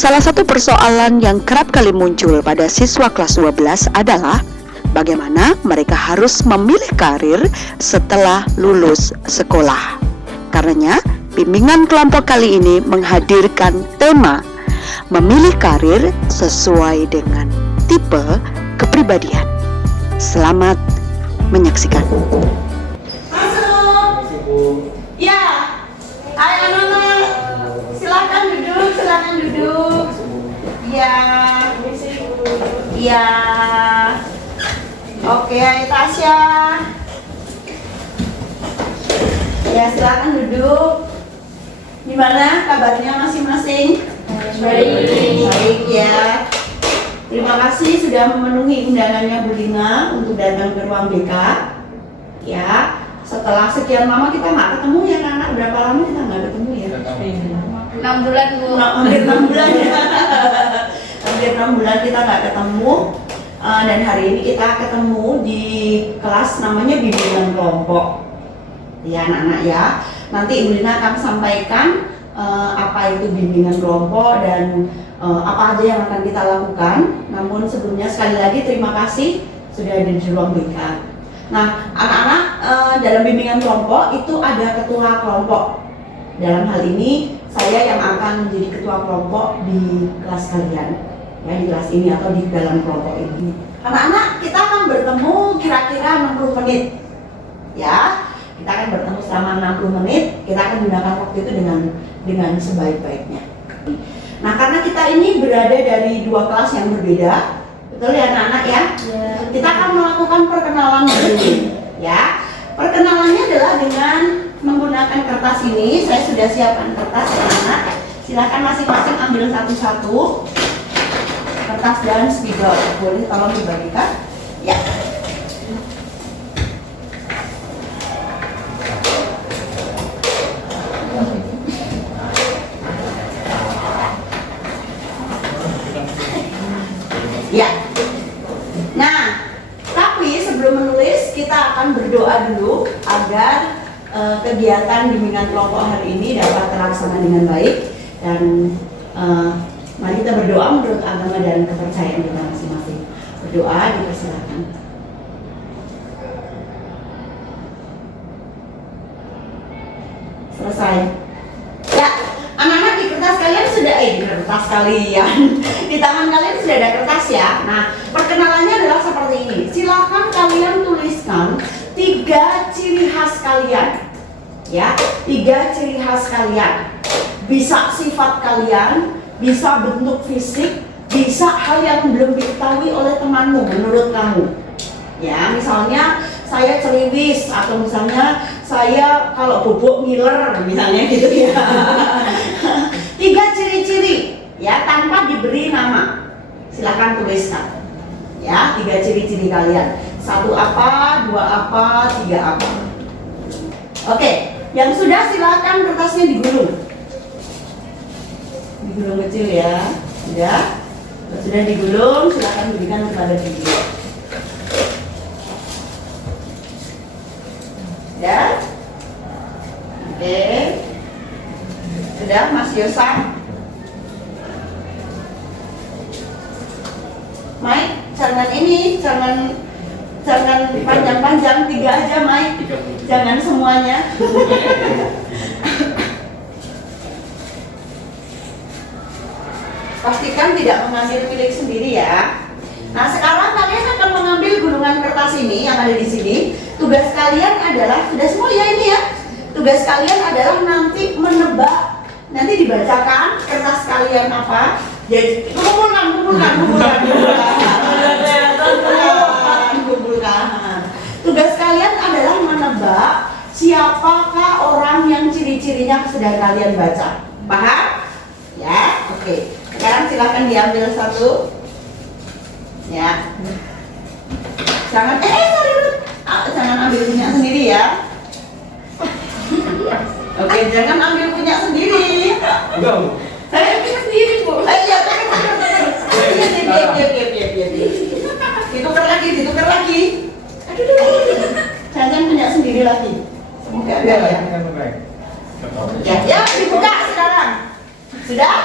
Salah satu persoalan yang kerap kali muncul pada siswa kelas 12 adalah bagaimana mereka harus memilih karir setelah lulus sekolah. Karenanya, bimbingan kelompok kali ini menghadirkan tema memilih karir sesuai dengan tipe kepribadian. Selamat menyaksikan. Masuk. Ya. Ayo anak-anak. Silakan duduk. Ya. Ya. Oke, Tasya. Ya, silakan duduk. Gimana kabarnya masing-masing? Baik ya. Terima kasih sudah memenuhi undangannya Bu Lina untuk datang ke ruang BK. Ya, setelah sekian lama kita nggak ketemu ya anak. Berapa lama kita nggak ketemu ya? 6 bulan Bu. Hampir 6 bulan ya. Hampir 6 bulan kita nggak ketemu. Dan hari ini kita ketemu di kelas namanya bimbingan kelompok. Ya anak-anak ya. Nanti Ibu Lina akan sampaikan apa itu bimbingan kelompok dan apa aja yang akan kita lakukan. Namun sebelumnya sekali lagi terima kasih sudah ada di ruang BK. Nah anak-anak dalam bimbingan kelompok itu ada ketua kelompok. Dalam hal ini saya yang akan menjadi ketua kelompok di kelas kalian, ya di kelas ini atau di dalam kelompok ini. Anak-anak kita akan bertemu kira-kira 60 menit, ya. Kita akan bertemu selama 60 menit. Kita akan gunakan waktu itu dengan sebaik-baiknya. Nah, karena kita ini berada dari dua kelas yang berbeda, betul ya anak-anak ya? Yeah. Kita akan melakukan perkenalan dulu, ya. Perkenalannya adalah dengan menggunakan kertas ini. Saya sudah siapkan kertas anak-anak. Silakan masing-masing ambil satu-satu kertas dan spidol. Boleh tolong dibagikan? Ya. Ya. Nah, tapi sebelum menulis kita akan berdoa dulu agar kegiatan bimbingan kelompok hari ini dapat terlaksana dengan baik dan mari kita berdoa menurut agama dan kepercayaan kita masing-masing. Berdoa dipersilakan. Selesai. Ya, anak-anak di kertas kalian sudah di kertas kalian di tangan kalian sudah ada kertas ya. Nah, perkenalannya adalah seperti ini. Silakan kalian tuliskan 3 ciri khas kalian, ya. 3 ciri khas kalian. Bisa sifat kalian, bisa bentuk fisik, bisa hal yang belum diketahui oleh temanmu menurut kamu. Ya, misalnya saya ceriwis atau misalnya saya kalau bobok ngiler misalnya gitu ya. 3 ciri-ciri ya tanpa diberi nama. Silakan tuliskan. Ya, 3 ciri-ciri kalian. 1 apa, 2 apa, 3 apa. Oke, yang sudah silakan kertasnya digulung. Digulung kecil ya. Sudah digulung, silakan berikan kepada video. Ya. Oke. Sudah Mas Yosa. Mike, jangan panjang-panjang, 3 aja Mike. Jangan semuanya. Pastikan tidak mengambil milik sendiri ya. Nah, sekarang kalian akan mengambil gulungan kertas ini yang ada di sini. Tugas kalian adalah, sudah semua ya ini ya. Tugas kalian adalah nanti menebak, nanti dibacakan kertas kalian apa. Jadi kumpulkan. Tugas kalian adalah menebak siapakah orang yang ciri-cirinya sedang kalian baca. Paham? Ya, oke. Sekarang silakan diambil satu. Ya. Jangan jangan ambil punya sendiri ya. Oke, jangan ambil punya sendiri. Saya punya sendiri, Bu. Iya, ditukar lagi. Aduh. Jangan punya sendiri lagi. Semoga ada ya. Ya, dibuka sekarang. Sudah?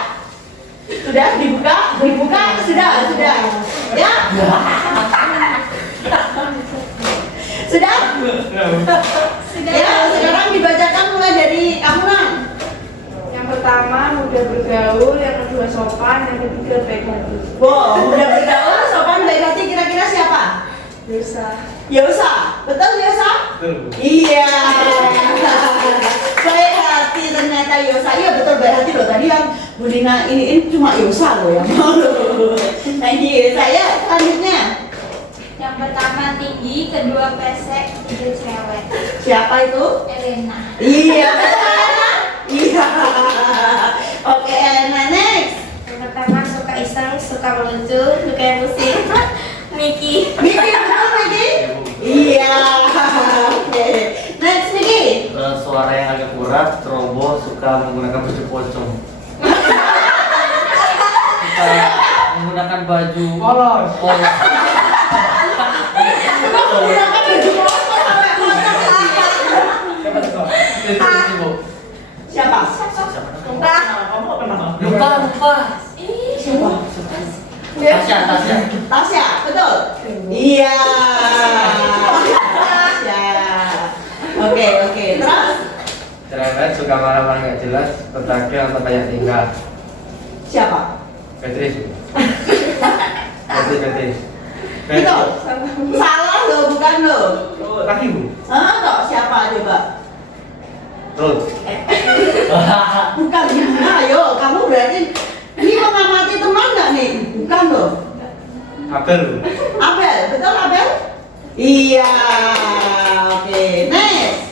Sudah dibuka? Dibuka? Sudah. Ya? Sudah? Ya, sekarang dibacakan mulai dari kamu, Nang. Yang pertama mudah bergaul, yang kedua sopan, yang ketiga baik hati. Wow, mudah bergaul, sopan, baik hati, kira-kira siapa? Yosa, betul Yosa? Betul. Iya. Baik hati ternyata Yosa. Iya betul baik hati loh. Tadi yang Bu Dina ini cuma Yosa loh yang mau. Thank you. Saya selanjutnya. Yang pertama tinggi, kedua pesek, ketiga cewek. Siapa itu? Elena. Iya betul Elena. Iya. Oke Elena next. Yang pertama suka iseng, suka melucu, suka emosi. Miki. Miki betul Miki? Iya. Oke. Next Miki. Suara yang agak kuat, ceroboh, suka menggunakan baju pocong. Suka menggunakan baju polos. Menggunakan baju kosong sampai kotor. Siapa? Lupa. Lupa. Siapa? Tasya. Tasya, betul? Iya. Tasya. Oke. Terus? Cerewet, suka marah-marah nggak jelas, petakil atau banyak tinggal. Siapa? Beatrice. Itu? Salah loh, bukan loh. Laki bu. Kok siapa coba? Ruth. Bukan gimana, ayo. Kamu berarti ini mengamati teman nggak nih? Bukan loh. Abel bu. Abel, betul Abel? Iya. Oke, next.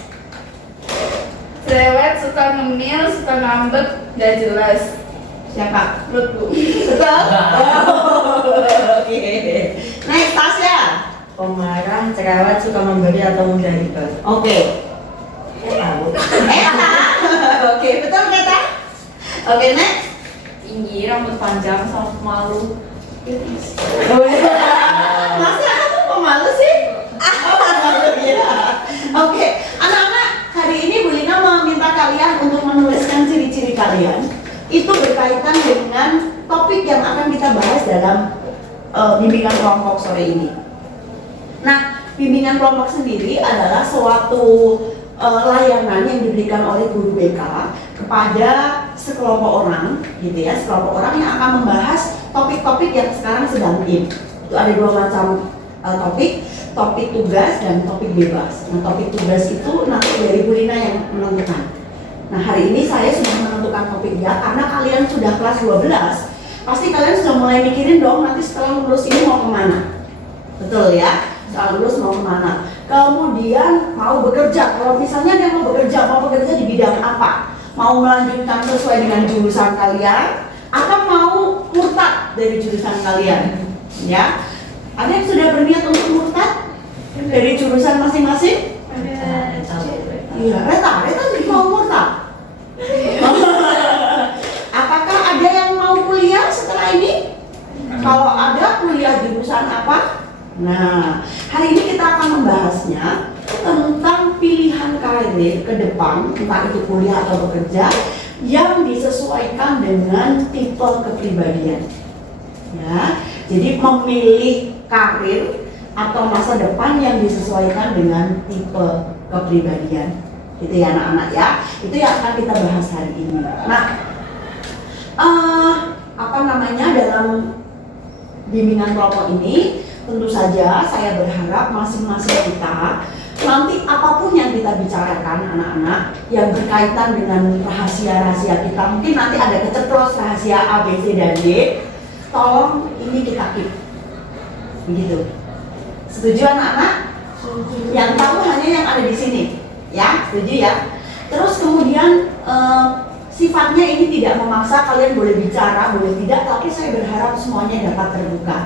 Cerewet, suka ngemil, suka ngambek, gak jelas. Siapa? Ruth bu. Betul? Oke. Next, Tasya. Pemarah, cerewet, suka memberi atau mudah ribet. Oke. Eta. Oke, betul Eta? Oke, next. Tinggi, rambut panjang, sama malu. Masa aku pemalu sih? Pemalu ya. Oke, anak-anak, hari ini Bu Lina meminta kalian untuk menuliskan ciri-ciri kalian. Itu berkaitan dengan topik yang akan kita bahas dalam bimbingan kelompok sore ini. Nah, bimbingan kelompok sendiri adalah suatu layanan yang diberikan oleh guru BK kepada sekelompok orang, gitu ya, sekelompok orang yang akan membahas topik-topik yang sekarang sedang in. Itu ada dua macam topik tugas dan topik bebas. Nah, topik tugas itu nanti dari Bu Lina yang menentukan. Nah, hari ini saya sudah menentukan topiknya karena kalian sudah kelas 12. Pasti kalian sudah mulai mikirin dong nanti setelah lulus ini mau kemana. Betul ya? Setelah lulus mau kemana? Kemudian mau bekerja. Kalau misalnya dia mau bekerja di bidang apa? Mau melanjutkan sesuai dengan jurusan kalian atau mau murtad dari jurusan kalian? Ya? Ada yang sudah berniat untuk murtad dari jurusan masing-masing? Iya, Reta jadi mau murtad. Apakah ada yang mau kuliah setelah ini? Kalau ada, kuliah jurusan apa? Nah, hari ini kita akan membahasnya tentang pilihan karir ke depan, entah itu kuliah atau bekerja, yang disesuaikan dengan tipe kepribadian. Ya, jadi memilih karir atau masa depan yang disesuaikan dengan tipe kepribadian. Itu ya anak-anak ya. Itu yang akan kita bahas hari ini. Nah, dalam bimbingan kelompok ini tentu saja saya berharap masing-masing kita nanti apapun yang kita bicarakan anak-anak yang berkaitan dengan rahasia-rahasia kita, mungkin nanti ada keceplos rahasia A, B, C, dan D, tolong ini kita keep begitu. Setuju anak-anak? Yang tahu hanya yang ada di sini ya, setuju ya. Terus kemudian sifatnya ini tidak memaksa, kalian boleh bicara, boleh tidak, tapi saya berharap semuanya dapat terbuka.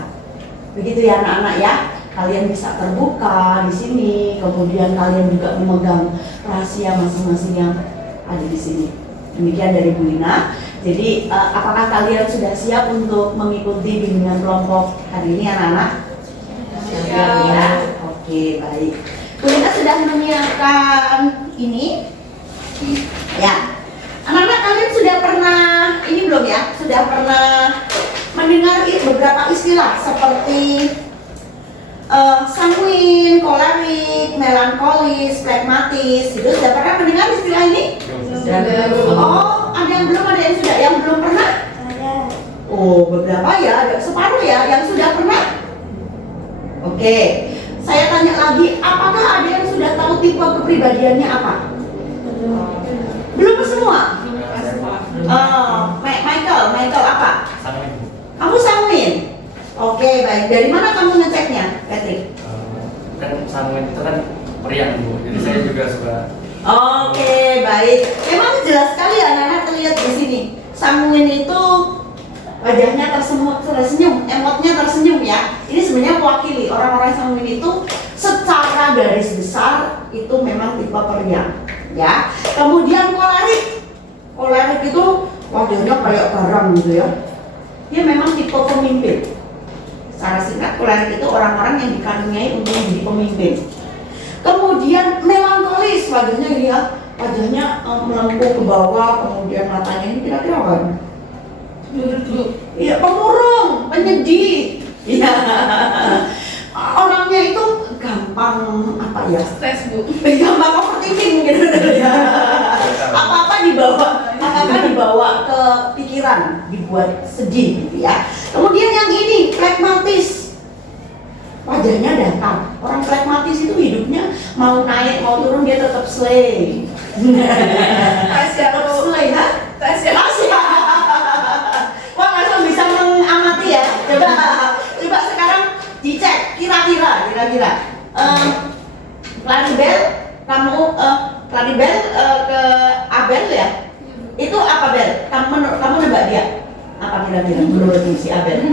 Begitu ya anak-anak ya. Kalian bisa terbuka di sini, kemudian kalian juga memegang rahasia masing-masing yang ada di sini. Demikian dari Bu Lina. Jadi apakah kalian sudah siap untuk mengikuti bimbingan kelompok hari ini anak-anak? Siap ya. Oke, baik. Bu Lina sudah menyiapkan ini? Ya. Anak-anak kalian sudah pernah ini belum ya? Sudah pernah mendengar beberapa istilah seperti sanguin, kolerik, melankolis, flegmatis. Itu sudah pernah mendengar istilah ini? Oh, ada yang belum, ada yang sudah. Yang belum pernah? Oh, beberapa ya, ada separuh ya yang sudah pernah. Oke, saya tanya lagi, apakah ada yang sudah tahu tipe kepribadiannya apa? Belum semua. Michael apa? Sanguin. Kamu sanguin. Oke, baik. Dari mana kamu ngeceknya, Patrick? Kan sanguin itu kan periang Bu, jadi saya juga suka. Oke, baik. Memang jelas sekali anak-anak terlihat di sini. Sanguin itu wajahnya tersenyum, emotnya tersenyum ya. Ini sebenarnya mewakili orang-orang sanguin itu secara garis besar itu memang tipe periang, ya. Kemudian kolerik itu wajahnya kayak garang gitu ya. Dia memang tipe pemimpin. Secara singkat, kolerik itu orang-orang yang dikaruniai untuk menjadi pemimpin. Kemudian melankolis, wajahnya dia melengkung ke bawah, kemudian matanya ini kira-kira apa? Iya, pemurung, penyedih. Iya. Orangnya itu gampang apa ya? Stres Bu. Gampang overthinking gitu ya. Apa-apa dibawa ke pikiran, dibuat sedih gitu ya. Kemudian yang ini, flegmatis. Wajahnya datar. Orang flegmatis itu hidupnya mau naik mau turun dia tetap slay. Tetap slay, ha? Tasya. Wah, langsung bisa mengamati ya. Coba sekarang dicek kira-kira. Claribel, Claribel ke Abel ya? Itu apa Bel? Kamu nebak dia? Apa kira-kira menurut si Abel?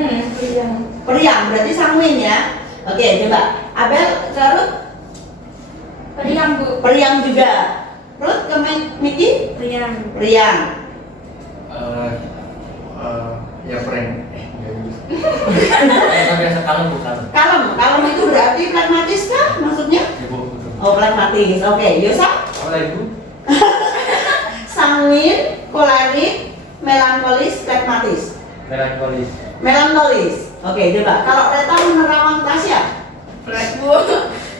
Periang, berarti sanguin ya. Oke, coba Abel ke Ruth? Periang Bu. Periang juga. Ruth ke Miki? Periang. Ya prank. Enggak biasa kalem bukan. Kalem itu berarti pragmatis kah maksudnya? Ibu betul. Oh, pragmatis. Oke, Yosa? Apa Ibu? Sanguin, kolerik, melankolis, pragmatis. Melankolis. Oke, coba. Kalau Reta menerawang Tasya?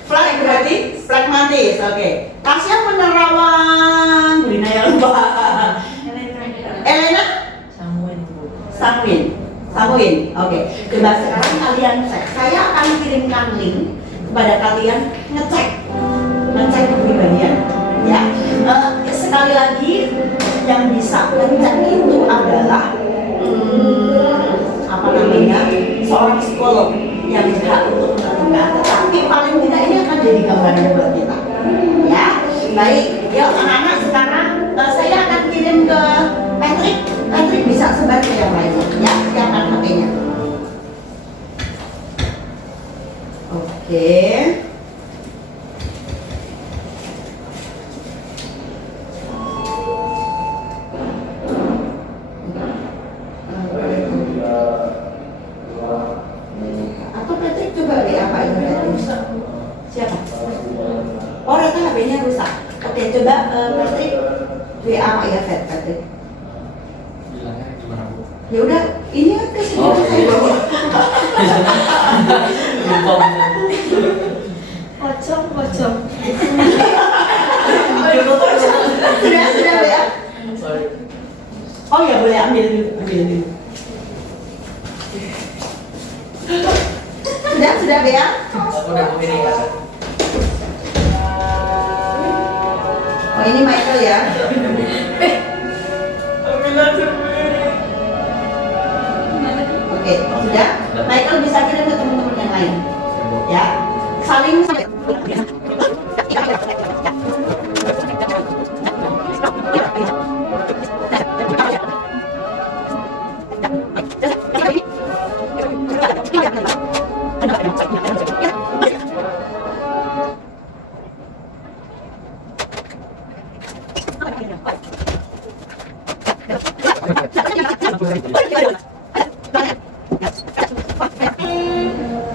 Flag berarti pragmatis. Oke. Tasya menerawang Budina ya lupa. Elena? Sanguin. Oke. Coba sekarang kalian cek. Saya akan kirimkan link kepada kalian ngecek kepribadian. Ya. Sekali lagi yang bisa ngecek itu adalah seorang psikolog yang berhak untuk menentukan. Tetapi paling tidak ini akan jadi gambaran buat kita. Ya. Baik. Yuk anak-anak sekarang saya akan kirim ke Patrick. Patrick bisa sebar ke yang lainnya. Ya, siapkan HP-nya. Oke. Atau Patrick coba deh apa ini rusak. Siapa? Oh, Reta HP-nya rusak. Oke, coba Patrick WA apa ya Patrick? Bilangnya gimana Bu? Ya udah, ini kan kesini Oh, saya iya. bawa. Pocong. Sudah ya. Sorry. Oh ya boleh ambil dulu. Sudah ya. Aku udah mau ini kan. Oh ini Michael ya. Oke, sudah. Michael bisa kirim ke teman-teman yang lain. Ya. Saling.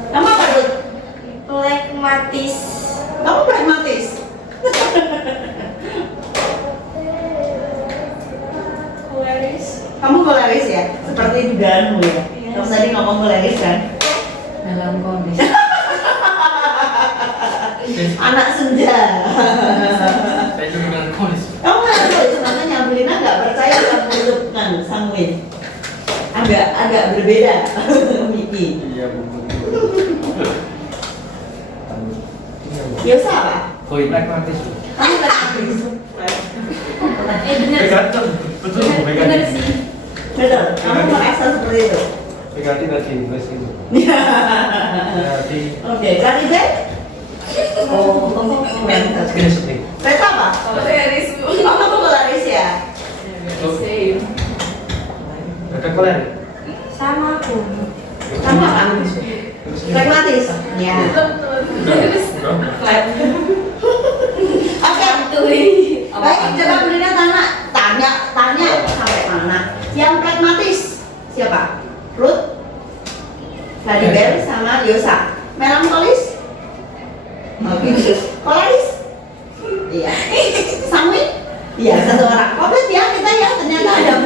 Kamu apa tuh? Flegmatis. Kamu pragmatis. Koleris. Kamu koleris ya, seperti dugaanmu ya. Iya. Kamu tadi ngomong koleris kan? Dalam kondisi Anak senja. Saya juga dengan kolis. Kamu nggak tahu makanya Belina nggak percaya sama bentukan sanguin. Agak berbeda, Miki. Iya, Bu. Biasa apa? Koi pragmatis. Kamu nggak habis. Benar. Betul, betul, Benar sih. Betul. Kamu merasa seperti itu. Berarti tadi Inggris itu. Berarti Oke, berarti deh. Oh, keren. Inggris itu. Reta apa? Koleris Bu. Oh, kamu polaris ya? Same. Ada kolen. Sama aku. Kamu apa? Pragmatis. Ya. Terus Oke. Baik, coba Belina tanya sampai mana? Yang pragmatis siapa? Ruth, Vladimir, sama Yosa. Melankolis? Oke. Kolaris? Iya. Sanguin? Iya, satu orang. Komplit ya kita ya, ternyata ada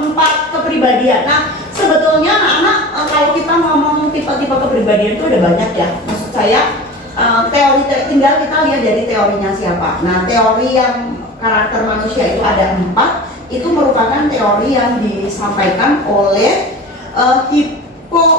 empat kepribadian. Nah, sebetulnya anak-anak kalau kita ngomong tipe-tipe kepribadian itu ada banyak ya. Maksud saya teori tinggal kita lihat dari teorinya siapa. Nah, teori yang karakter manusia itu ada 4. Itu merupakan teori yang disampaikan oleh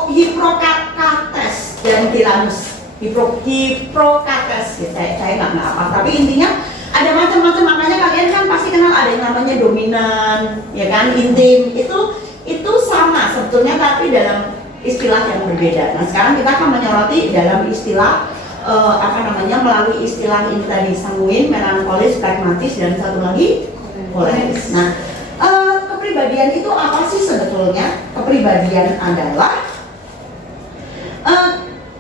Hippocrates dan Tiranus. Hippocrates, ya, saya nggak apa, tapi intinya ada macam-macam. Makanya kalian kan pasti kenal ada yang namanya dominan, ya kan, intim. Itu sama sebetulnya, tapi dalam istilah yang berbeda. Nah, sekarang kita akan menyoroti dalam istilah melalui istilah ini tadi, sanguin, melankolis, pragmatis, dan satu lagi koleris. Nah, kepribadian itu apa sih sebetulnya? Kepribadian adalah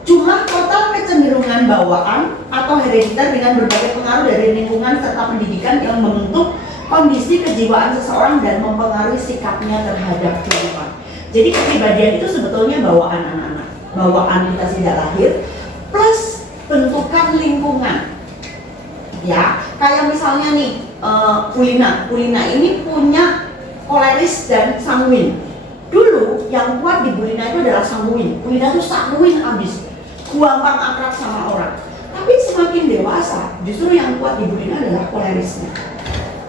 jumlah total kecenderungan bawaan atau herediter dengan berbagai pengaruh dari lingkungan serta pendidikan yang membentuk kondisi kejiwaan seseorang dan mempengaruhi sikapnya terhadap kehidupan. Jadi kepribadian itu sebetulnya bawaan anak-anak, bawaan kita sejak lahir plus bentukan lingkungan. Ya, kayak misalnya nih, Bulina ini punya koleris dan sanguin. Dulu yang kuat di Bulina itu adalah sanguin. Bulina itu sanguin abis, gampang akrab sama orang. Tapi semakin dewasa, justru yang kuat di Bulina adalah kolerisnya.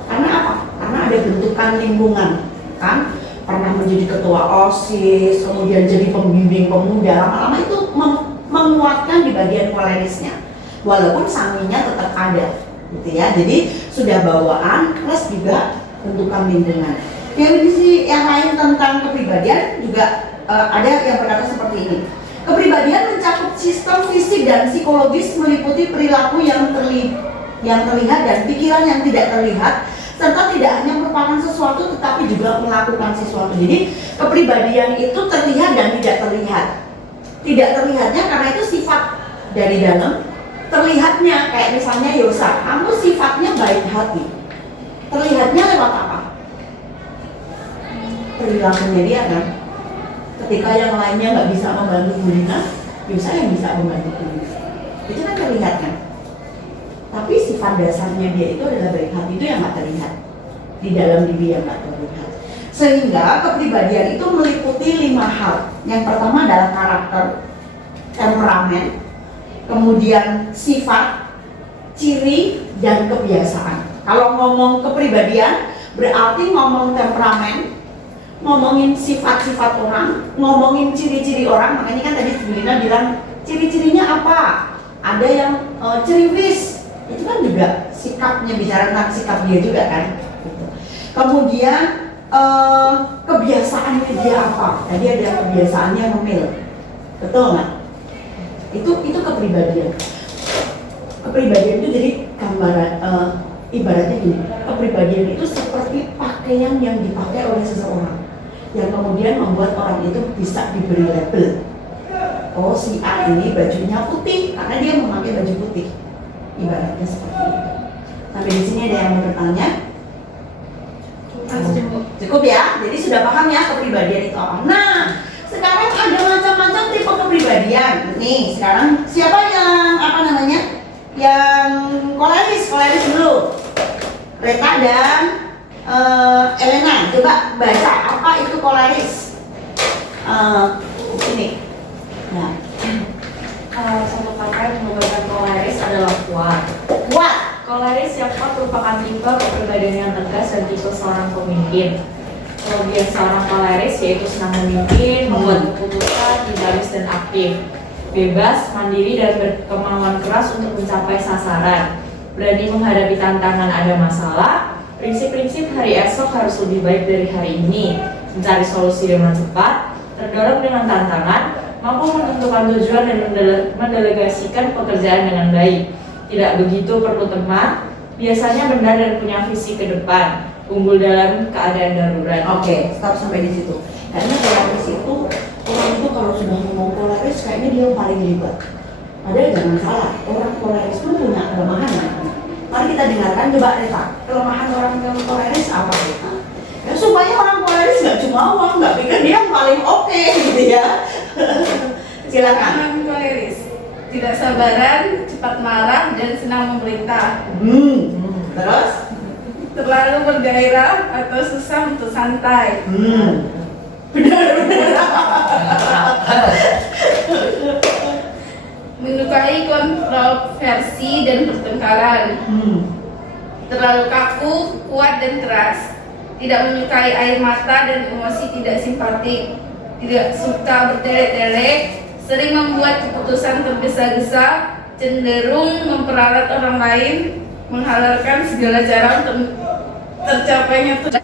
Karena apa? Karena ada bentukan lingkungan, kan? Pernah menjadi ketua OSIS, kemudian jadi pembimbing pemuda. Lama-lama itu menguatkan di bagian kolerisnya. Walaupun sanguinnya tetap ada, gitu ya. Jadi sudah bawaan plus juga bentukan lingkungan. Definisi yang lain tentang kepribadian juga ada yang berkata seperti ini. Kepribadian mencakup sistem fisik dan psikologis, meliputi perilaku yang terlihat dan pikiran yang tidak terlihat, serta tidak hanya merupakan sesuatu tetapi juga melakukan sesuatu. Jadi kepribadian itu terlihat dan tidak terlihat. Tidak terlihatnya karena itu sifat dari dalam. Terlihatnya kayak misalnya Yosa, kamu sifatnya baik hati. Terlihatnya lewat apa? Perilakunya dia kan. Ketika yang lainnya nggak bisa membantu Bulina, Yosa yang bisa membantu Bulina. Itu kan terlihat kan. Tapi sifat dasarnya dia itu adalah baik hati, itu yang nggak terlihat. Di dalam diri yang nggak terlihat. Sehingga kepribadian itu meliputi 5 hal. Yang pertama adalah karakter, temperamen, kemudian sifat, ciri, dan kebiasaan. Kalau ngomong kepribadian, berarti ngomong temperamen, ngomongin sifat-sifat orang, ngomongin ciri-ciri orang. Makanya kan tadi Bulina bilang, ciri-cirinya apa? Ada yang ceriwis, itu kan juga sikapnya, bicara tentang sikap dia juga kan. Kemudian kebiasaannya dia apa? Tadi ada kebiasaannya ngemil, betul nggak? Itu kepribadian. Kepribadian itu jadi gambaran, ibaratnya gini, kepribadian itu seperti pakaian yang dipakai oleh seseorang, yang kemudian membuat orang itu bisa diberi label. Oh, si A ini bajunya putih karena dia memakai baju putih. Ibaratnya seperti itu. Sampai di sini ada yang mau bertanya? Cukup ya. Jadi sudah paham ya kepribadian itu apa. Nah, sekarang ada macam-macam tipe kepribadian. Nih, sekarang siapa yang yang koleris dulu. Reta dan Elena, coba baca apa itu koleris. sini. Nah, Satu kata yang menggambarkan koleris adalah kuat. kuat. Koleris yang kuat merupakan tipe kepribadian yang tegas dan tipe seorang pemimpin. Kelebihan seorang koleris yaitu senang memimpin, membuat keputusan, dinamis dan aktif, bebas, mandiri dan berkemauan keras untuk mencapai sasaran, berani menghadapi tantangan ada masalah, prinsip-prinsip hari esok harus lebih baik dari hari ini, mencari solusi dengan cepat, terdorong dengan tantangan, mampu menentukan tujuan dan mendelegasikan pekerjaan dengan baik. Tidak begitu perlu teman, biasanya benar dan punya visi ke depan, unggul dalam keadaan darurat. Oke, stop sampai di situ. Karena koleris itu orang itu kalau sudah ngomong koleris kayaknya dia yang paling hebat. Padahal jangan salah, orang koleris pun punya kelemahan. Mari kita dengarkan coba Rita, kelemahan orang yang koleris apa Rita? Ya supaya orang koleris nggak cuma uang, nggak pikir dia yang paling oke gitu ya. Silakan. Orang koleris tidak sabaran, cepat marah dan senang memerintah. Terus? Terlalu bergairah atau susah untuk santai. Menyukai kontroversi dan pertengkaran. Terlalu kaku, kuat dan keras. Tidak menyukai air mata dan emosi tidak simpatik. Tidak suka bertele-tele, sering membuat keputusan tergesa-gesa, cenderung memperalat orang lain, menghalalkan segala cara untuk tercapainya tujuan.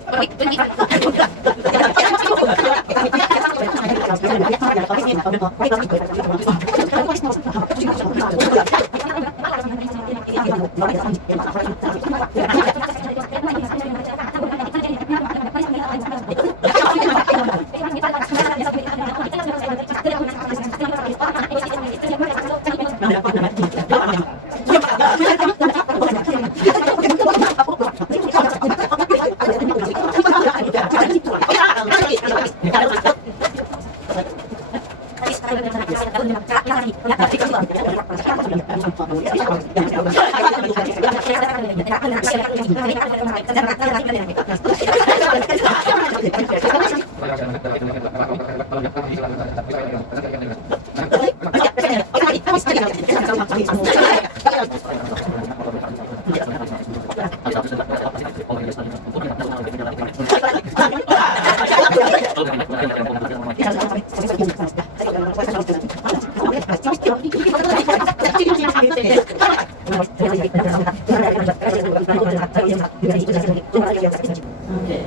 Oke.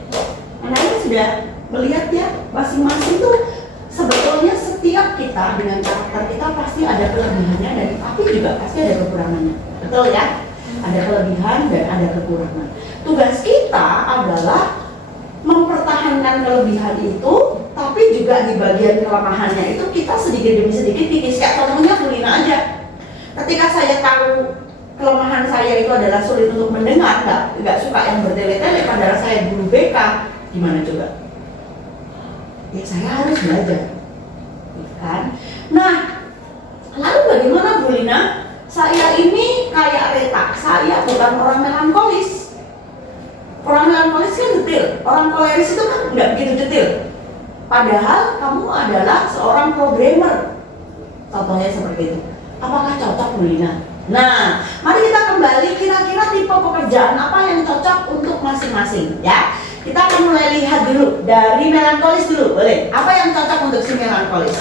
Nah ini sudah melihat ya, masing-masing tuh sebetulnya setiap kita dengan karakter kita pasti ada kelebihannya dan tapi juga pasti ada kekurangannya. Betul ya? Ada kelebihan dan ada kekurangan. Tugas kita adalah mempertahankan kelebihan itu, tapi juga di bagian kelemahannya itu kita sedikit demi sedikit kikis. Kayak contohnya Bu Lina aja. Ketika saya tahu kelemahan saya itu adalah sulit untuk mendengar, nggak suka yang bertele-tele, padahal saya guru BK, gimana coba? Ya saya harus belajar, kan? Nah, lalu bagaimana Bu Lina? Saya ini kayak Reta, saya bukan orang melankolis. Orang melankolis kan detail, orang koleris itu kan nggak begitu detail. Padahal kamu adalah seorang programmer, contohnya seperti itu. Apakah cocok Bu Lina? Nah, mari kita kembali kira-kira tipe pekerjaan apa yang cocok untuk masing-masing ya. Kita akan mulai lihat dulu dari melankolis dulu, boleh? Apa yang cocok untuk si melankolis?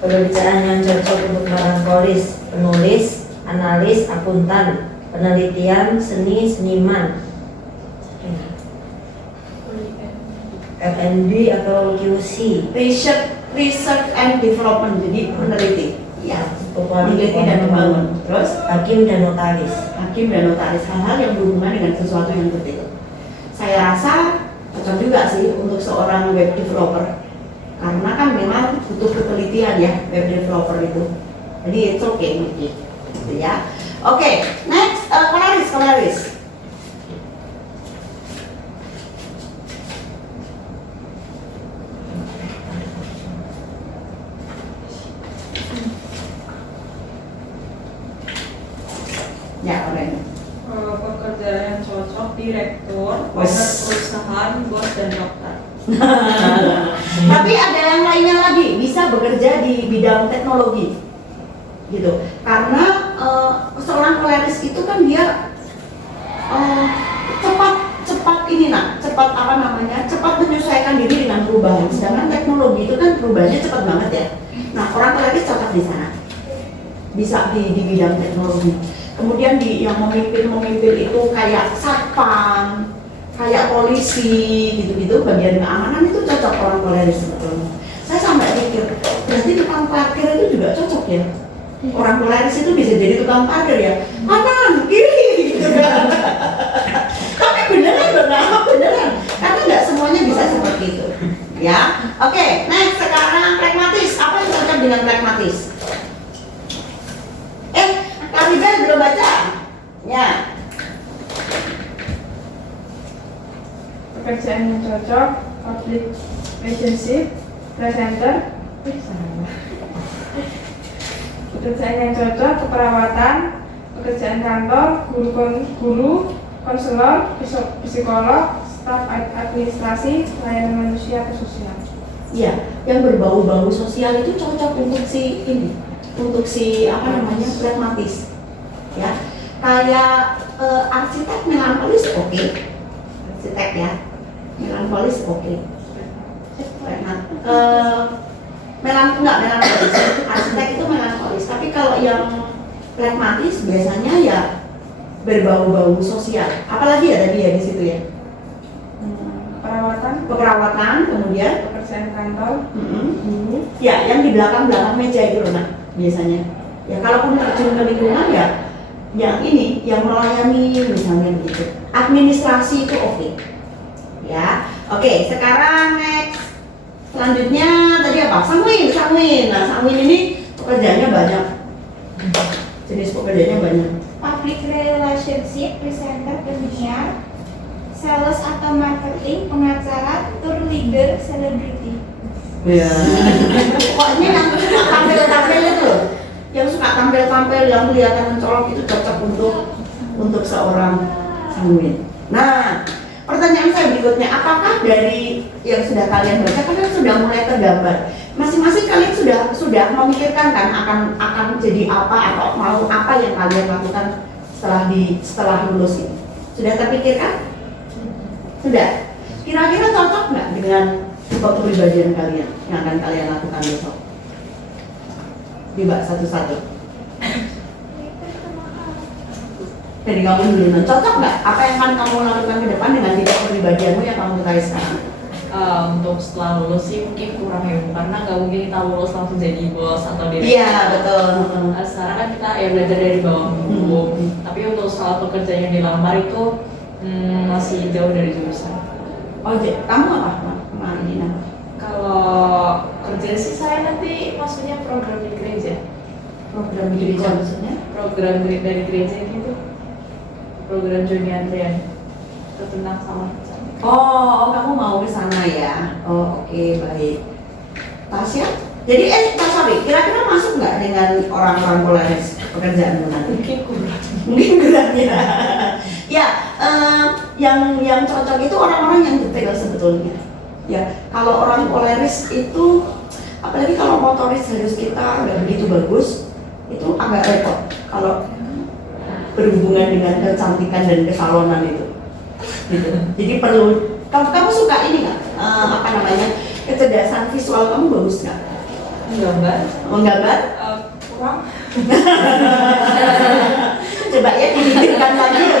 Pekerjaan yang cocok untuk melankolis: penulis, analis, akuntan, penelitian, seni, seniman, F&B atau QC, Research and development, jadi peneliti. Ya, meneliti dan membangun. Terus hakim dan notaris. hakim dan notaris, hal-hal yang berhubungan dengan sesuatu yang detail. Saya rasa cocok juga sih untuk seorang web developer, karena kan memang butuh ketelitian ya web developer itu. Jadi it's okay gitu ya. Oke, next Clarice. Ya, Oren. Pekerjaan yang cocok: direktur, Wes. owner perusahaan, bos dan dokter. Tapi ada yang lainnya lagi, bisa bekerja di bidang teknologi, gitu. Karena seorang koleris itu kan dia cepat menyesuaikan diri dengan perubahan. Sedangkan teknologi itu kan perubahannya cepat banget ya. Nah, orang koleris cocok di sana, bisa di bidang teknologi. Kemudian yang memimpin itu kayak satpam, kayak polisi, gitu-gitu, bagian keamanan itu cocok orang koleris sebetulnya. Saya sampai pikir, berarti tukang parkir itu juga cocok ya? Orang koleris itu bisa jadi tukang parkir ya? Kanan, kiri, gitu kan? Tapi beneran, karena nggak semuanya bisa seperti itu, ya. Oke, next sekarang pragmatis. Apa yang cocok dengan pragmatis? Karibel belum baca, ya. Pekerjaan yang cocok, public relationship, presenter, pekerjaan yang cocok, keperawatan, pekerjaan kantor, guru, konselor, psikolog, staf administrasi, pelayanan manusia atau sosial. Iya, yang berbau-bau sosial itu cocok untuk si pragmatis, ya. Kayak arsitek melankolis oke. Arsitek ya, melankolis oke. Melankolis. Arsitek itu melankolis. Tapi kalau yang pragmatis biasanya ya berbau-bau sosial. Apalagi ya tadi ya di situ ya. Keperawatan, kemudian Pekerjaan kantor, ya yang di belakang meja itu loh, nah biasanya. Ya kalaupun terjun ke lingkungan ya, yang melayani misalnya begitu. Administrasi itu oke. Ya, oke. Sekarang next. Selanjutnya tadi apa? Sangwin. Nah, sangwin ini pekerjaannya banyak. Jenis pekerjaannya banyak. Public relationship, presenter, penyiar, sales atau marketing, pengacara, tour leader, selebriti. Ya. Pokoknya yang suka tampil itu loh. Yang suka tampil yang kelihatan mencolok itu cocok untuk seorang sangwin. Nah, pertanyaan saya berikutnya, apakah dari yang sudah kalian baca kan sudah mulai tergambar? Masing-masing kalian sudah memikirkan kan akan jadi apa atau mau apa yang kalian lakukan setelah lulus ini? Sudah terpikirkan? Sudah. Kira-kira cocok nggak dengan tipe kepribadian kalian yang akan kalian lakukan besok? Coba satu-satu. Dari kamu dulu, cocok nggak? Apa yang akan kamu lakukan ke depan dengan tipe kepribadianmu yang kamu ketahui sekarang? Untuk setelah lulus sih mungkin kurang ya, karena nggak mungkin kita lulus langsung jadi bos atau direktur. Iya betul. Sekarang kan kita ya belajar dari bawah dulu. Tapi untuk soal pekerjaan yang dilamar itu masih jauh dari jurusan. Oh, kamu apa? Marina? Kalau kerja sih saya nanti maksudnya program di gereja. Program di gereja maksudnya? Program dari gereja gitu. Program Joni Andrian itu tentang sama. Oh, kamu mau ke sana ya? Oh, oke, baik. Tasya? Jadi, sorry, kira-kira masuk nggak dengan orang-orang koleris pekerjaan nanti? Mungkin kurang ya. Ya, yang cocok itu orang-orang yang detail sebetulnya. Ya, kalau orang koleris itu, apalagi kalau motoris halus kita nggak begitu bagus, itu agak repot. Kalau berhubungan dengan kecantikan dan kesalonan itu. Gitu. Jadi perlu kamu suka ini nggak kecerdasan visual kamu bagus nggak? Menggambar? Kurang. Coba ya dipikirkan lagi ya.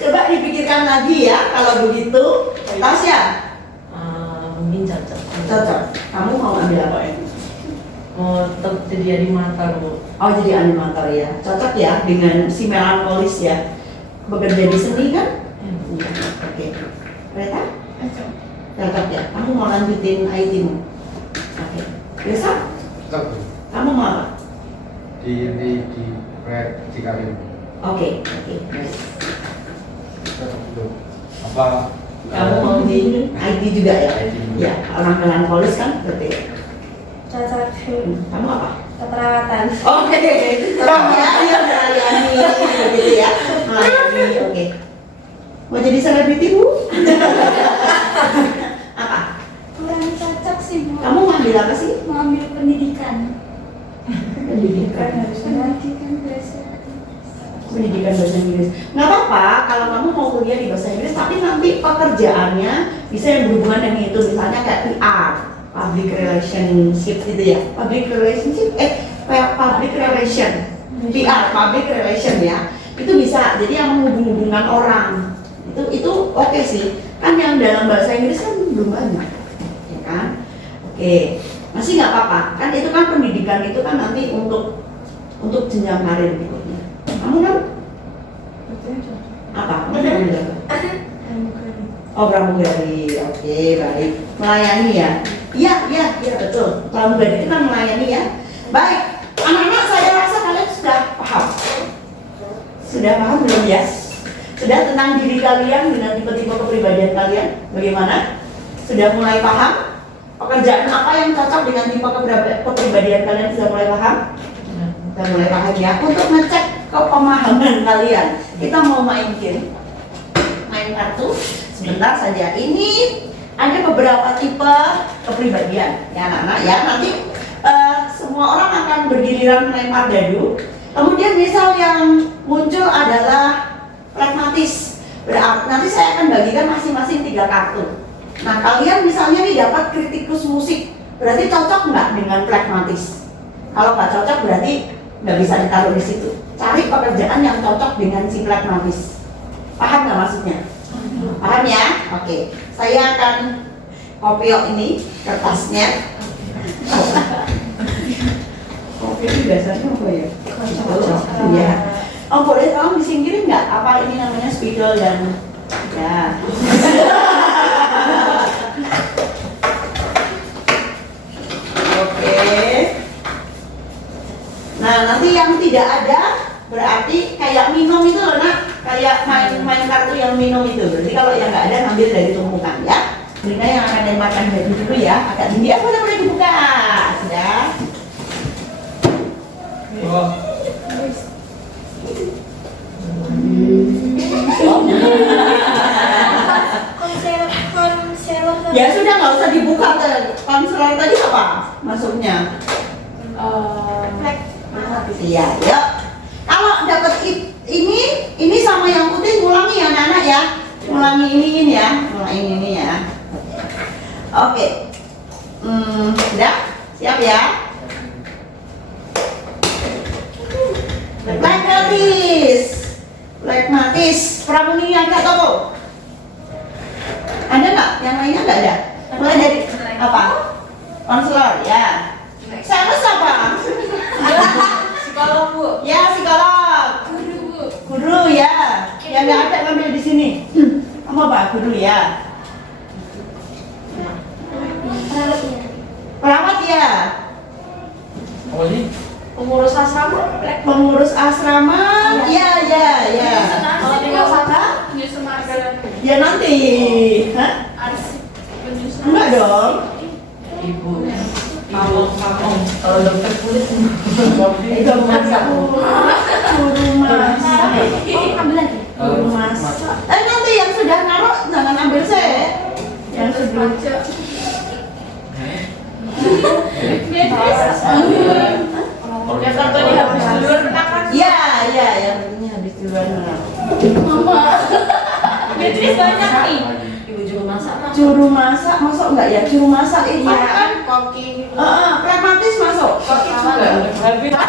Coba dipikirkan lagi ya kalau begitu. Tasya? Mungkin cocok. Cocok. Kamu mau ambil apa ya? Mau tetap jadi animator Bu. Oh jadi animator ya. Cocok ya dengan si melankolis ya. Bekerja di seni kan? Iya. Oke. Reta? Cocok ya. Kamu mau lanjutin IT-mu? Oke. Besok? Cocok. Kamu mau apa? Di proyek di Karim. Oke. Nice. Cocok itu. Apa? Kamu mau di IT juga ya? Ya. Orang melankolis kan seperti. Cocok. Kamu apa? Keperawatan. Oke. Terus ya, melayani begitu ya. Melayani. Oke. Mau jadi selebriti Bu? Apa? Kurang cocok sih Bu. Kamu mau ambil apa sih? Mau ambil pendidikan. Pendidikan. Pendidikan bahasa. Pendidikan bahasa Inggris. Nggak apa-apa kalau kamu mau kuliah di bahasa Inggris, tapi nanti pekerjaannya bisa yang berhubungan dengan itu, misalnya kayak PR, public relationship gitu ya, public relationship, public relation, PR, public relation ya, itu bisa. Jadi yang menghubung-hubungkan orang, itu oke sih. Kan yang dalam bahasa Inggris kan belum banyak, ya kan? Oke, masih nggak apa-apa. Kan itu kan pendidikan itu kan nanti untuk jenjang karir berikutnya. Kamu kan apa? Kamu ambil apa? Oh, pramugari. Oke, baik. Melayani ya? Iya, betul. Pramugari itu kan melayani ya. Baik, anak-anak, saya rasa kalian sudah paham. Sudah paham belum ya? Sudah tentang diri kalian dengan tipe-tipe kepribadian kalian? Bagaimana? Sudah mulai paham? Pekerjaan apa yang cocok dengan tipe kepribadian kalian sudah mulai paham? Sudah mulai paham ya? Untuk ngecek kepemahaman kalian, kita mau main game, main kartu. Sebentar saja. Ini ada beberapa tipe kepribadian ya anak-anak ya. Nanti semua orang akan bergiliran melempar dadu. Kemudian misal yang muncul adalah pragmatis. Berarti nanti saya akan bagikan masing-masing 3 kartu. Nah, kalian misalnya nih dapat kritikus musik, berarti cocok nggak dengan pragmatis? Kalau nggak cocok berarti nggak bisa ditaruh di situ. Cari pekerjaan yang cocok dengan si pragmatis. Paham nggak maksudnya? Paham ya? Oke. Saya akan kopiok ini kertasnya. Kopi itu biasanya apa ya? Iya. Oh, boleh tolong disingkirin nggak? Apa ini namanya spidol dan ya? Oke. Nah, nanti yang tidak ada berarti kayak minum itu loh nak, kayak main kartu yang minum itu. Jadi kalau yang nggak ada ambil dari tumpukan ya. Rina yang akan lemparkan baju dulu ya, agak tinggi. Apa boleh dibuka? Sudah. Oh. Konselor. Ya sudah nggak usah dibuka. Konselor tadi apa masuknya? Iya, yuk. Kalau dapat ini sama yang putih, ulangi ya anak-anak ya. Ulangi ini ya, ulangi ini ya. Oke. Sudah? Siap ya? Pragmatis. Pramuni ada toko? Ada nggak? Yang lainnya nggak ada? Mulai dari apa? Konselor ya. Sales apa? Psikolog Bu. Ya, psikolog. Guru ya. Yang nggak ada ngambil di sini. Kamu apa? Guru ya. Perawat ya. Oh ini? Pengurus asrama. Pengurus asrama. Ya. Kalau tinggal sana, Penyusun marga. Ya nanti. Hah? Arsip penyusun. Enggak dong. Ibu. Kalau dokter kulit Itu masak. Guru masak. Ambil lagi. Guru masak. Nanti yang sudah naruh jangan ambil saya. Yang sebelum. yang kartunya habis duluan kan. Iya, yang ini habis duluan. Beatrice banyak nih. Ibu juru masak. Juru masak masuk enggak ya? Juru masak itu Iya, kan koki. pragmatis masuk. Koki juga.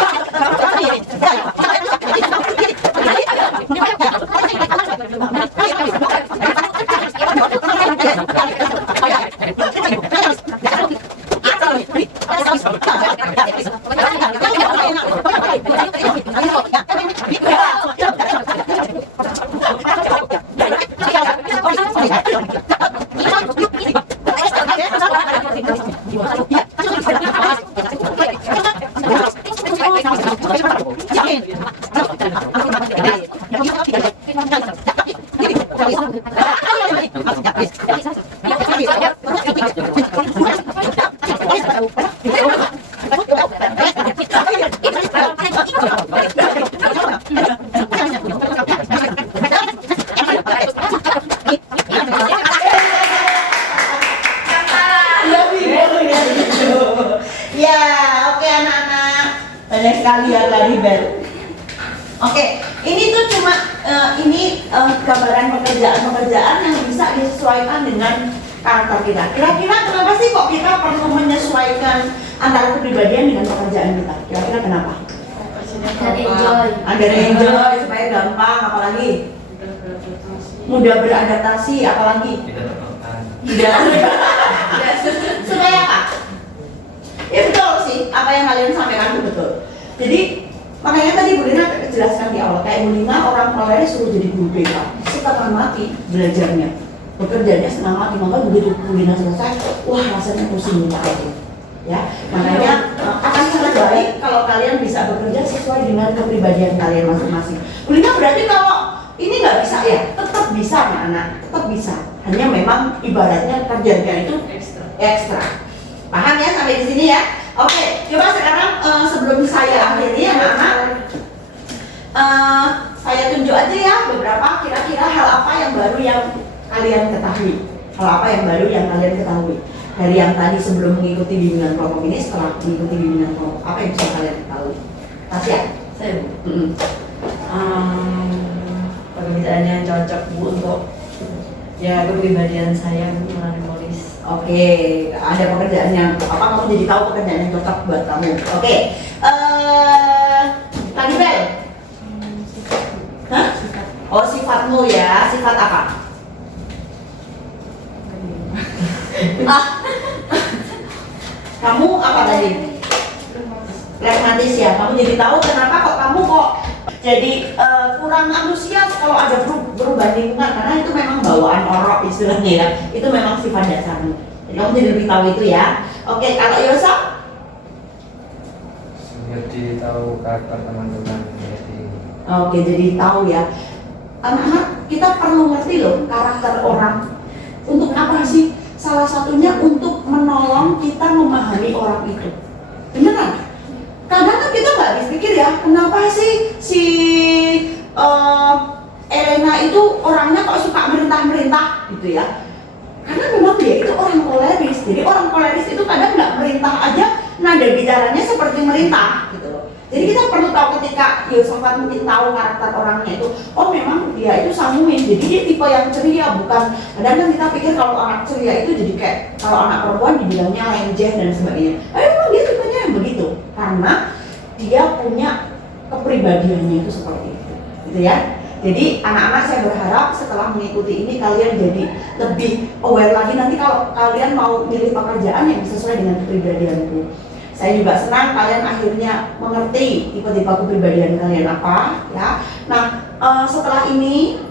nggak lihat lagi bel. Oke, ini tuh cuma gambaran pekerjaan yang bisa disesuaikan dengan karakter kita. Kira-kira kenapa sih kok kita perlu menyesuaikan antara kepribadian dengan pekerjaan kita? Kira-kira kenapa? Dan enjoy. Agar enjoy supaya gampang, apalagi mudah beradaptasi, apalagi Tidak tertekan. tidak supaya apa? Ya betul sih, apa yang kalian sampaikan itu betul. Jadi makanya tadi Bu Lina jelaskan di awal, kayak Bu Lina orang koleris suruh jadi guru BK, setengah mati belajarnya, bekerjanya setengah mati, maka begitu Bu Lina selesai, wah rasanya pusing minta aja. Ya, makanya akan sangat baik kalau kalian bisa bekerja sesuai dengan kepribadian kalian masing-masing. Bu Lina berarti kalau ini nggak bisa ya, tetap bisa anak-anak, tetap bisa. Hanya memang ibaratnya kerjanya itu ekstra. Paham ya sampai di sini ya? Oke, coba sekarang sebelum saya akhiri anak-anak, saya tunjuk aja ya beberapa kira-kira hal apa yang baru yang kalian ketahui. Hal apa yang baru yang kalian ketahui dari yang tadi sebelum mengikuti bimbingan kelompok ini, setelah mengikuti bimbingan kelompok, apa yang bisa kalian ketahui? Tasya? Saya Bu. Pekerjaan yang cocok Bu untuk ya kepribadian saya Bu menulis. Oke, ada pekerjaan yang apa kamu jadi tahu pekerjaan yang cocok buat kamu. Oke, tadi Bel? Hah? Oh sifatmu ya, sifat apa? Kamu apa tadi? Pragmatis ya. Kamu jadi tahu kenapa kok kamu kok jadi kurang antusias kalau ada perubahan lingkungan, karena itu memang bawaan orok istilahnya ya. Itu memang sifat dasarmu. Jadi kamu jadi lebih tahu itu ya. Oke, kalau Yosa? Jadi tahu karakter teman-teman. Oke, jadi tahu ya. Anak-anak, kita perlu ngerti loh karakter orang. Untuk apa sih? Salah satunya untuk menolong kita memahami orang itu. Beneran? Kadang kan kita nggak habis pikir ya, kenapa sih si Elena itu orangnya kok suka merintah-merintah gitu ya? Karena memang dia itu orang koleris. Jadi orang koleris itu kadang nggak merintah aja, nada bicaranya seperti merintah gitu loh. Jadi kita perlu tahu ketika Yosafat mungkin tahu karakter orangnya itu, oh memang dia itu sanguin, jadi dia tipe yang ceria, bukan. Kadang-kadang kita pikir kalau anak ceria itu jadi kayak kalau anak perempuan dibilangnya lenjeh dan sebagainya. Memang dia tipenya yang begitu, karena dia punya kepribadiannya itu seperti itu, gitu ya. Jadi anak-anak saya berharap setelah mengikuti ini kalian jadi lebih aware lagi nanti kalau kalian mau milih pekerjaan yang sesuai dengan kepribadianku. Saya juga senang kalian akhirnya mengerti tipe-tipe kepribadian kalian apa ya. Nah setelah ini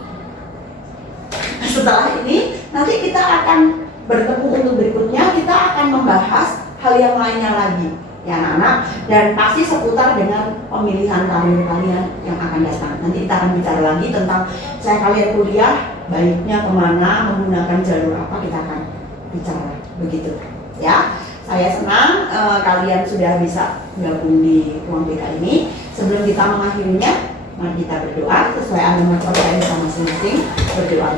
nanti kita akan bertemu untuk berikutnya, kita akan membahas hal yang lainnya lagi ya anak-anak, dan pasti seputar dengan pemilihan karir kalian yang akan datang. Nanti kita akan bicara lagi tentang saya kalian kuliah baiknya kemana, menggunakan jalur apa, kita akan bicara begitu ya. Saya senang kalian sudah bisa gabung di ruang BK ini. Sebelum kita mengakhirinya, mari kita berdoa sesuai agama percaya kita masing-masing. Berdoa.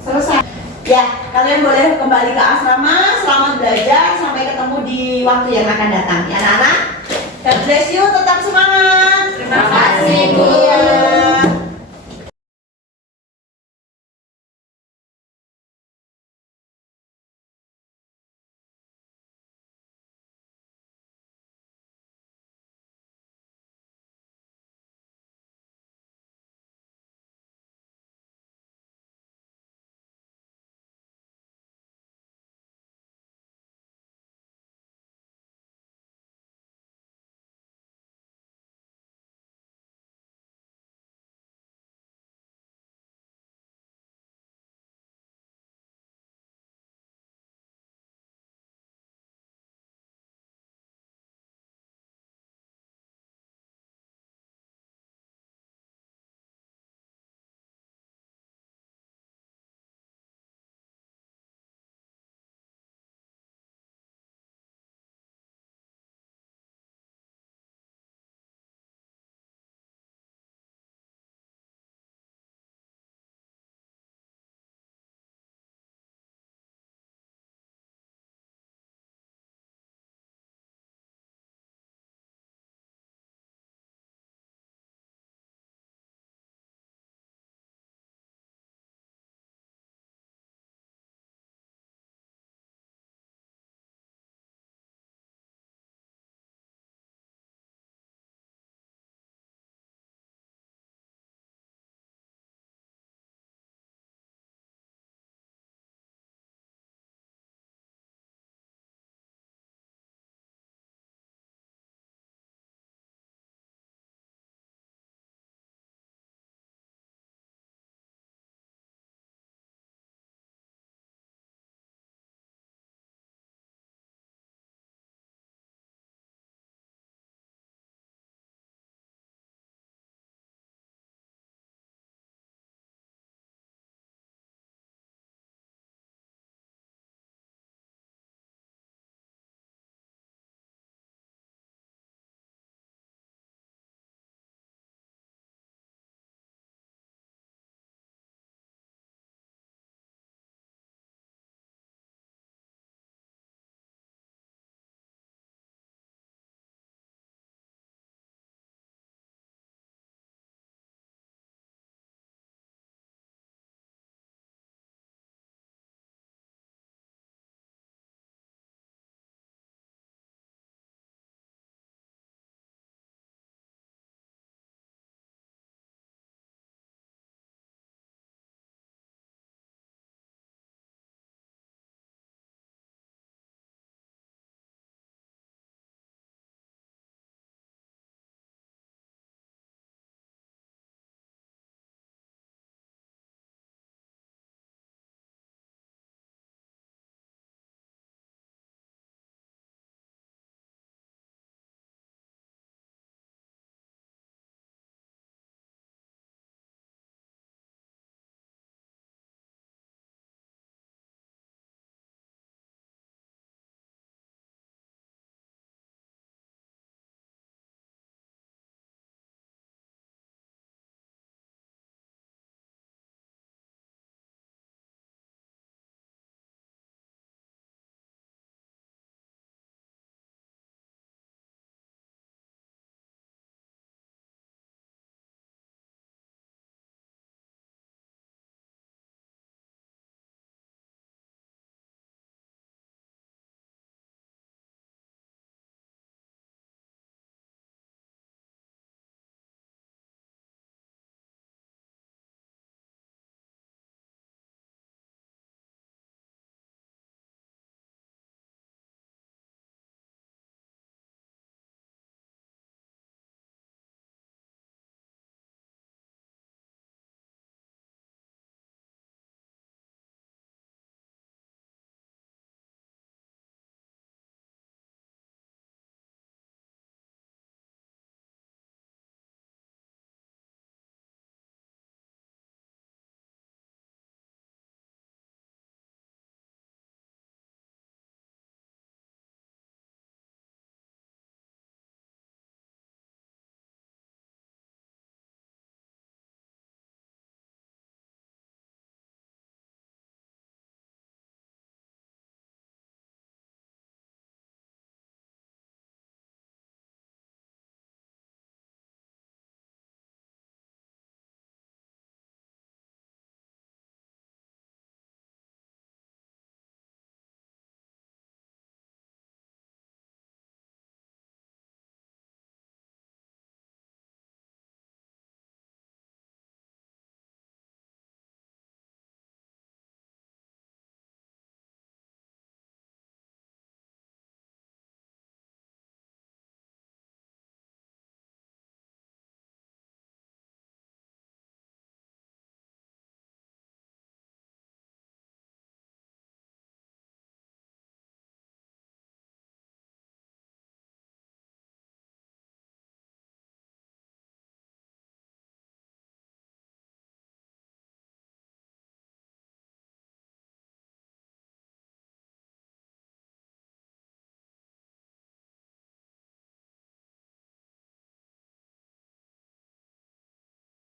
Selesai. Ya, kalian boleh kembali ke asrama. Selamat belajar. Sampai ketemu di waktu yang akan datang. Ya, anak-anak. God bless you. Tetap semangat. Terima kasih, Bu. Iya.